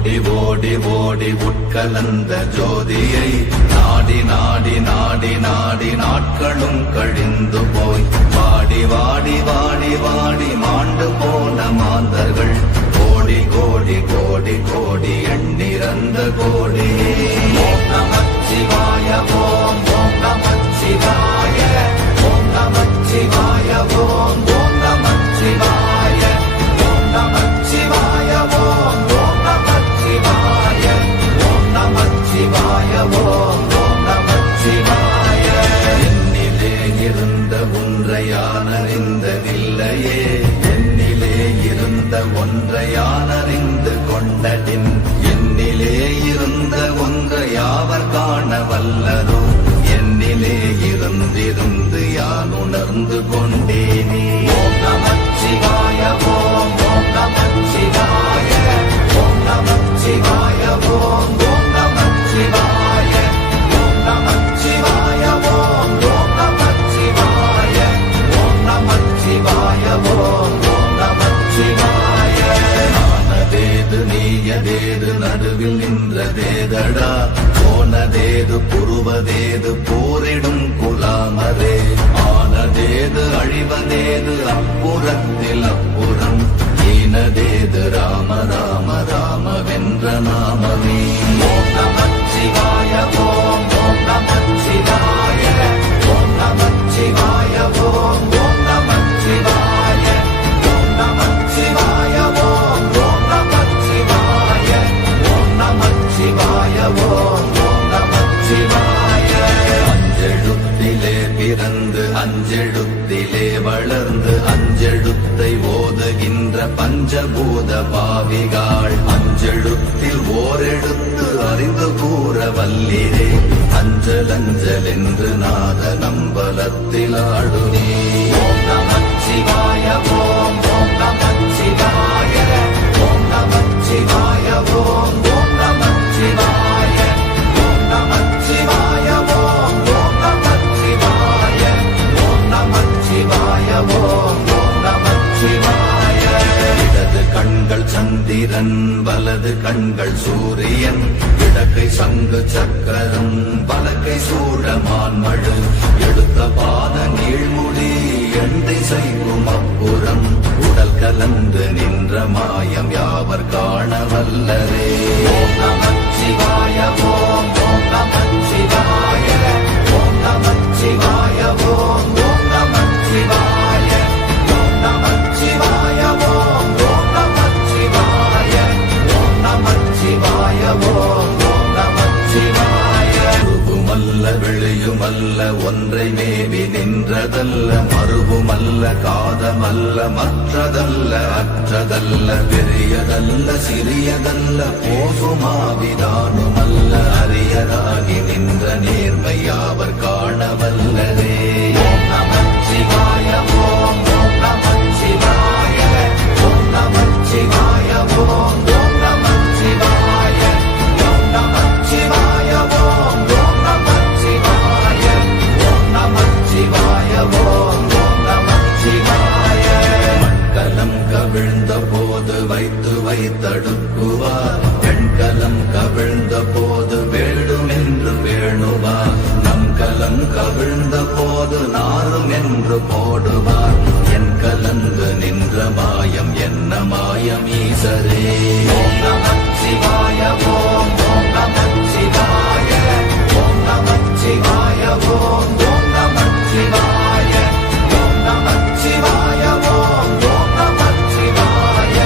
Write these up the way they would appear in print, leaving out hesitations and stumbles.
ஓடி ஓடி ஓடி உட்கலந்த ஜோதியை நாடி நாடி நாடி நாடி நாட்களும் கழிந்து போய் வாடி வாடி வாடி வாடி மாண்டு போன மாந்தர்கள் கோடி கோடி கோடி கோடி எண்ணிறந்த கோடி. ஓம் நமச்சிவாய ஓம் ஓம் நமச்சிவாய ஓம் நமச்சிவாய ஓம் ஓம் நமச்சிவாய ஓம் நமச்சிவாய ஓம் ஓம் நமச்சிவாய ஓம் நமச்சிவாய ஓம் ஓம் நமச்சிவாய. என்னிலே இருந்த ஒன்றை யான் அறிந்ததில்லையே, என்னிலே இருந்த ஒன்றை யான் அறிந்து கொண்டடின், என்னிலே இருந்த ஒன்றை யாவர் காண வல்லரோ, என்னிலே இருந்திருந்து யான் உணர்ந்து கொண்டேனே. ஓம் நமச்சிவாய ஓம் ஓம் நமச்சிவாய ஓம் நமச்சிவாய ஓம் ஓம் நமச்சிவாய ஓம் நமச்சிவாய ஓம் ஓம் நமச்சிவாய ஓம் நமச்சிவாய ஓம் ஓம் நமச்சிவாய. ஆனதேது நீயதேது நடுவில் நின்றதேதடா, போனதேது புருவதேது போரிடும் குலாமரே, ஆனதேது அழிவதேது அப்புறத்தில் அப்புறம், ஈனதேது ராம ராம ராம வென்ற நாமமே. ஓம் நமச்சிவாய ஓம் ஓம் நமச்சிவாய ஓம் நமச்சிவாய ஓம் ஓம் நமச்சிவாய ஓம் நமச்சிவாய ஓம் ஓம் நமச்சிவாய ஓம் நமச்சிவாய ஓம் ஓம் நமச்சிவாய. அஞ்செழுத்திலே பிறந்து அஞ்செழுத்திலே வளர்ந்து அஞ்செழுத்தை ஓதுகின்ற பஞ்சபூத பாவிகாள், அஞ்செழுத்தில் ஓரெழுத்து அறிந்து கூற வல்லிரே, அஞ்சல் அஞ்சல் என்று நாத நம்பலத்தில் ஆடுனே. ஓம் நமச்சிவாய ஓம் ஓம் நமச்சிவாய ஓம் நமச்சிவாய ஓம் ஓம் நமச்சிவாய ஓம் நமச்சிவாய ஓம் ஓம் நமச்சிவாய ஓம் நமச்சிவாய ஓம் ஓம் நமச்சிவாய. இடது கண்கள் சந்திரன் வலது கண்கள் சூரியன், இடக்கை சங்கு சக்கரம் வலக்கை சூழமான் மழு, எடுத்த பாத நீழ்முடி எண்டை செய்யும் அப்புறம், உடல் கலந்து நின்ற மாயம் யாவர் காண வல்லரே. ஓம் நமச்சிவாய ஓம் ஓம் நமச்சிவாய ஓம் நமச்சிவாய ஓம் ஓம் நமச்சிவாய ஓம் நமச்சிவாய ஓம் ஓம் நமச்சிவாய ஓம் நமச்சிவாய ஓம் ஓம் நமச்சிவாய. உருவுமல்ல வெளியுமல்ல ஒன்றை மேவி நின்றதல்ல, மறுவுமல்ல காதமல்ல மற்றதல்ல அற்றதல்ல, பெரியதல்ல சிறியதல்ல போகுமாவிதானுமல்ல, அரியராகி நின்ற நேர்மை யாவர் காண வல்லரே. ஓம் நமச்சிவாய ஓம் ஓம் நமச்சிவாய ஓம் நமச்சிவாய ஓம் ஓம் நமச்சிவாய ஓம் நமச்சிவாய ஓம் ஓம் நமச்சிவாய ஓம் நமச்சிவாய ஓம் ஓம் நமச்சிவாய. மண்கலம் கவிழ்ந்த போது வைத்து வைத்தடுக்குவார், எண்கலம் கவிழ்ந்த போது வேடும் என்று வேணுவார், நம் கலம் கவிழ்ந்த போது நாரும் என்று போடுவார், என் கலந்து நின்ற மாயம் என்ன மாயம் ஈசரே. ஓம் நமச்சிவாய ஓம் ஓம் நமச்சிவாய ஓம் நமச்சிவாய ஓம் ஓம் நமச்சிவாய ஓம் நமச்சிவாய ஓம் ஓம் நமச்சிவாய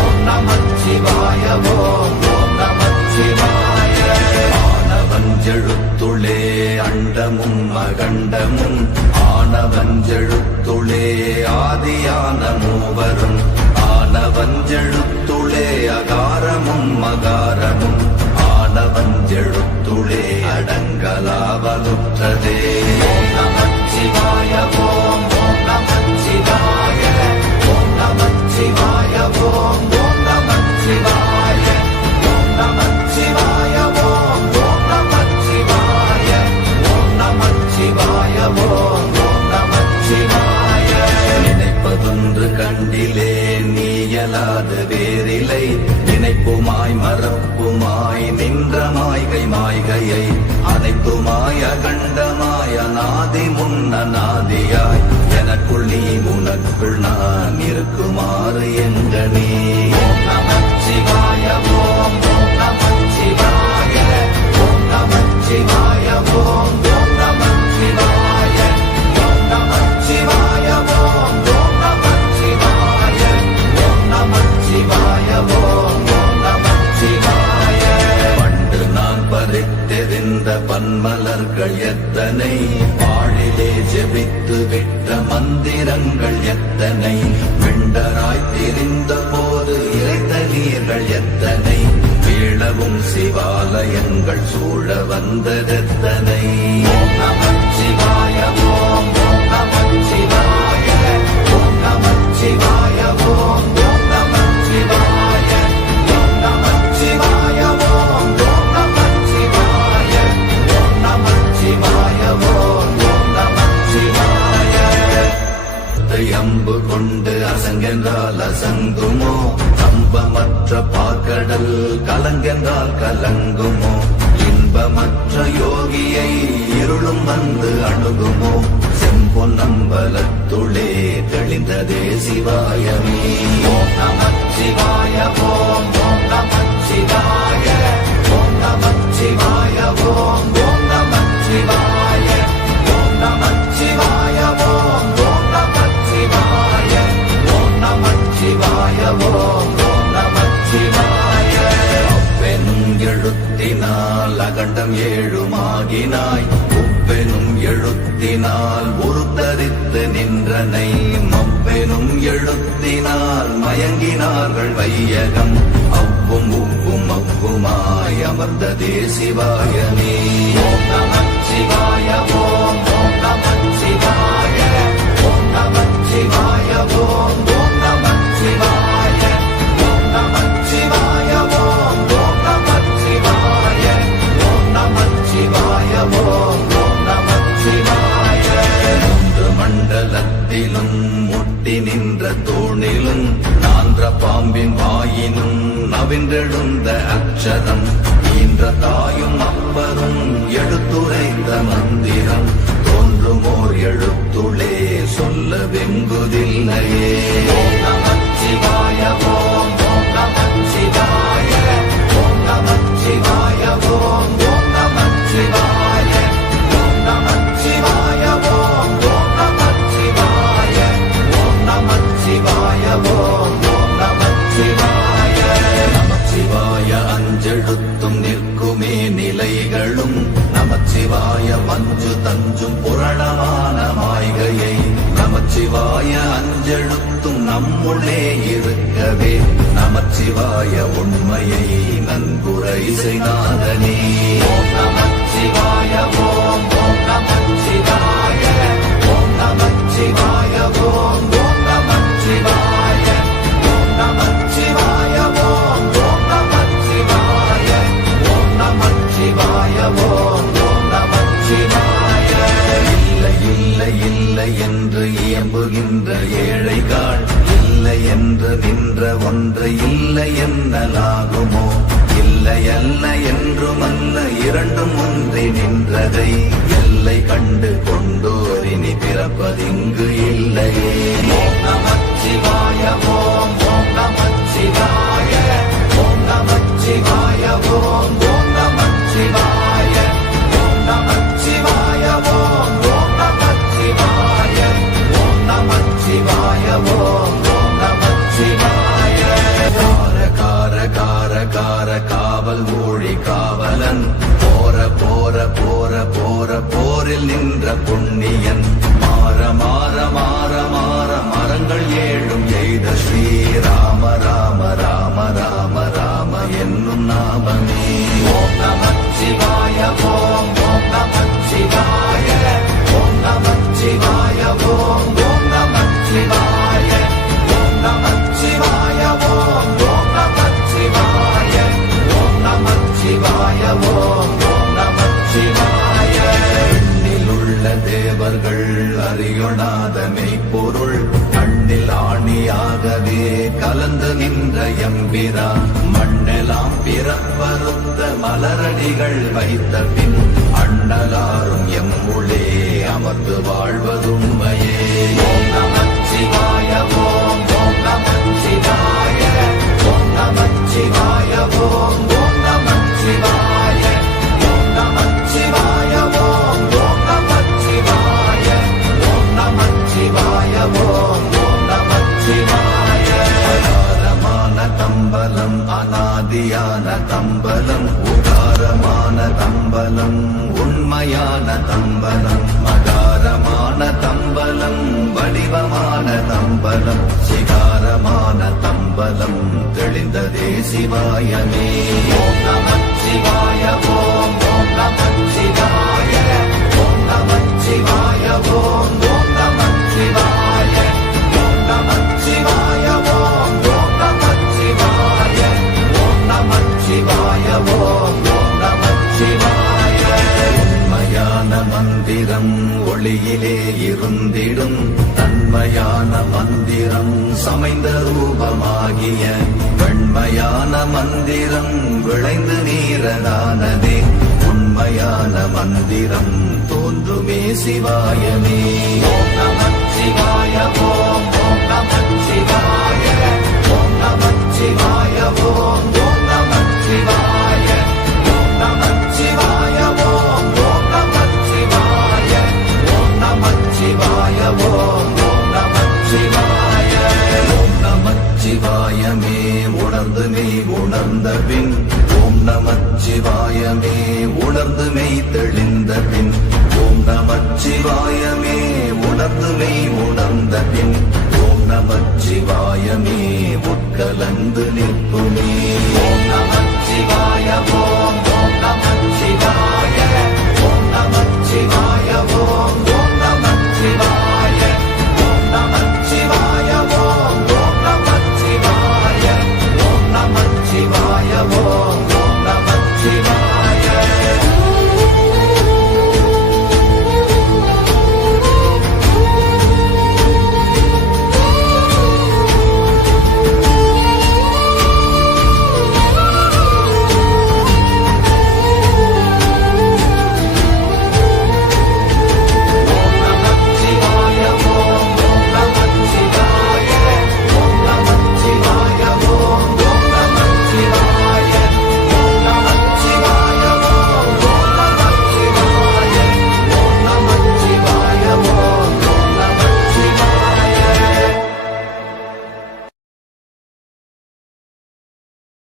ஓம் நமச்சிவாய ஓம் ஓம் நமச்சிவாய. ஆனவஞ்செழுத்துளே அண்டமும் அகண்டமும், ஆனவஞ்செழுத்துளே ஆதியான மூவரும், ஆனவஞ்செழுத்துளே அகாரமும் அகாரமும், ஆனவஞ்செழுத்துளே அடங்கலாவலுற்றதே. ஓம் நமச்சிவாய ஓம் ஓம் நமச்சிவாய ஓம் நமச்சிவாய ஓம் ஓம் நமச்சிவாய ஓம் நமச்சிவாய ஓம் ஓம் நமச்சிவாய ஓம் நமச்சிவாய ஓம் ஓம் நமச்சிவாய. நினைப்பதொன்று கண்டிலே நீயலாது வேறில்லை, நினைப்புமாய் மறப்பு அனாதியாய் எனக்குள் நீ உனக்குள் நான் இருக்குமாறு எங்கனே. ஓம் நமச்சிவாய ஓம் ஓம் நமச்சிவாய ஓம் நமச்சிவாய ஓம் ஓம் நமச்சிவாய ஓம் நமச்சிவாய ஓம் ஓம் நமச்சிவாய ஓம் நமச்சிவாய ஓம் ஓம் நமச்சிவாய. பண்டு நான் பறித்தெறிந்த பன்மலர்கள் எத்தனை, பாழிலே ஜெபித்து விட்ட மந்திரங்கள் எத்தனை, விண்டராய் திரிந்த போது இறைத்த நீர்கள் எத்தனை, வீழவும் சிவாலயங்கள் சூழ வந்ததெத்தனை. ஓம் நமச்சிவாய ஓம் ஓம் நமச்சிவாய ஓம் நமச்சிவாய ஓம் ஓம் நமச்சிவாய ஓம் நமச்சிவாய ஓம் ஓம் நமச்சிவாய ஓம் நமச்சிவாய ஓம் ஓம் நமச்சிவாய. அம்பு கொண்டு அசங்கென்றால் அசங்குமோ, கம்பமற்ற பாக்கடல் கலங்கென்றால் கலங்குமோ, இன்பமற்ற யோகியை இருளும் வந்து அணுகுமோ, செம்பொன்னம்பலத்துளே தெளிந்ததே சிவாயமே. ஓம் நமச்சிவாய ஓம் ஓம் நமச்சிவாய ஓம் நமச்சிவாய ஓம் ஓம் நமச்சிவாய ஓம் நமச்சிவாய ஓம் ஓம் நமச்சிவாய ஓம் நமச்சிவாய ஓம் ஓம் நமச்சிவாய. அப்பெனும் எழுத்தினால் அகண்டம் ஏழுமாகினாய், உப்பெனும் எழுத்தினால் உருத்தரித்து நின்றனை, மப்பெனும் எழுத்தினால் மயங்கினார்கள் வையகம், அவ்வும் உப்பும் அவ்வுமாய் அமர்ந்ததே சிவாயமே. ஓம் நமச்சிவாய ஓம் ஓம் நமச்சிவாய ஓம் நமச்சிவாய ஓம் ஓம் நமச்சிவாய ஓம் நமச்சிவாய ஓம் ஓம் நமச்சிவாய ஓம் நமச்சிவாய ஓம் ஓம் நமச்சிவாய. மூன்று மண்டலத்திலும் முட்டி நின்ற தூணிலும் நான்ற பாம்பின் வாயினும் நவின்றெழுந்த அக்ஷரம், ஈன்ற தாயும் அப்பரும் எடுத்துரைத்த மந்திரம், தோன்றுமோர் எழுத்துளே சொல்ல வெங்குதில்லையே. ஓம் நமச்சிவாய ஓம் ஓம் நமச்சிவாய ஓம் நமச்சிவாய ஓம் ஓம் நமச்சிவாய ஓம் நமச்சிவாய ஓம் ஓம் நமச்சிவாய ஓம் நமச்சிவாய ஓம் ஓம் நமச்சிவாய. நமச்சிவாய அஞ்செழுத்தும் நிற்குமே நிலைகளும், நமச்சிவாய மஞ்சு தஞ்சும் புரணமான மாய்கையை, நமச்சிவாய அஞ்செழுத்தும் நம்முள்ளே இருக்கவே, நமச்சிவாய உண்மையை நன்குரை செய்தாதனே. ஓம் நமச்சிவாய ஓம் ஓம் நமச்சிவாய ஓம் நமச்சிவாய ஓம் ஓம் நமச்சிவாய ஓம் நமச்சிவாய ஓம் ஓம் நமச்சிவாய ஓம் நமச்சிவாய ஓம் ஓம் நமச்சிவாய. இல்லை இல்லை இல்லை என்று இயம்புகின்ற ஏழைகள், இல்லை என்று நின்ற ஒன்றை இல்லை என்னலாகுமோ, இல்லை அல்ல என்றுமல்ல இரண்டும் ஒன்றி நின்றதை, எல்லை கண்டு கொண்டோரினி பிறப்பதிங்கு இல்லையே. ஓம் நமச்சிவாய ஓம் ஓம் நமச்சிவாய ஓம் நமச்சிவாய ஓம் ஓம் நமச்சிவாய ஓம் நமச்சிவாய ஓம் ஓம் நமச்சிவாய ஓம் நமச்சிவாய ஓம் ஓம் நமச்சிவாய. கார கார கார கார காவல் ஊழி காவலன், போர போர போர போர போரில் நின்ற புண்ணியன், மாற மாற மாற மாற மரங்கள் ஏழும் எய்த ஸ்ரீராம ராம ராம ராம ராம என்னும் நாமமே. ஓம் நமச்சிவாய ஓம் ஓம் நமச்சிவாய ஓம் நமச்சிவாய ஓம் ஓம் நமச்சிவாய ஓம் நமச்சிவாய ஓம் ஓம் நமச்சிவாய ஓம் நமச்சிவாய ஓம் ஓம் நமச்சிவாய. எண்ணிலுள்ள தேவர்கள் அறியொணாத மெய்ப்பொருள், கண்ணில் ஆணியாகவே கலந்து நின்ற எம்பிரா, மண்ணெல்லாம் பிறப்பறுத்த மலரடிகள் வைத்த பின் அண்ணலாரும் எம்முளே அமர்ந்து வாழ்வதுண்மையே. ஓம் நமச்சிவாய ஓம் ஓம் நமச்சிவாய ஓம் நமச்சிவாய ஓம் ஓம் நமச்சிவாய ஓம் நமச்சிவாய ஓம் ஓம் நமச்சிவாய ஓம் நமச்சிவாய ஓம் ஓம் நமச்சிவாய. அகாரமான தம்பலம் அநாதியான தம்பலம் உகாரமான தம்பலம் உண்மையான தம்பலம் மகாரமான தம்பலம் வடிவமான தம்பலம் சிகாரமான தம்பலம் தெளிந்ததே சிவாயமே. ஓம் நமச்சிவாய ஓம் ஓம் நமச்சிவாய ஓம் நமச்சிவாய ஓம் ஓம் நமச்சிவாய ஓம் நமச்சிவாய ஓம் ஓம் நமச்சிவாய ஓம் நமச்சிவாய ஓம் ஓம் நமச்சிவாய. உண்மையான மந்திரம் ஒளியிலே இருந்திடும் தன்மையான மந்திரம் சமைந்த ரூபமாகிய வெண்மையான மந்திரம் விளைந்து நீரதானதே. உண்மையான மந்திரம் தோன்றுமே சிவாயமே. ஓம் நமச்சிவாய ஓம் ஓம் நமச்சிவாய ஓம் நமச்சிவாய ஓம் ஓம் நமச்சிவாய ஓம் நமச்சிவாய ஓம் ஓம் நமச்சிவாய ஓம் நமச்சிவாய ஓம் ஓம் நமச்சிவாய. ஓம் நமச்சிவாயமே உணர்ந்துமே உணர்ந்த பின் ஓம் நமச்சிவாயமே உணர்ந்துமே தெளிந்த பின் ஓம் நமச்சிவாயமே உணர்ந்துமே உணர்ந்த பின் ஓம் நமச்சிவாயமே உட்கலந்து நிற்குமே.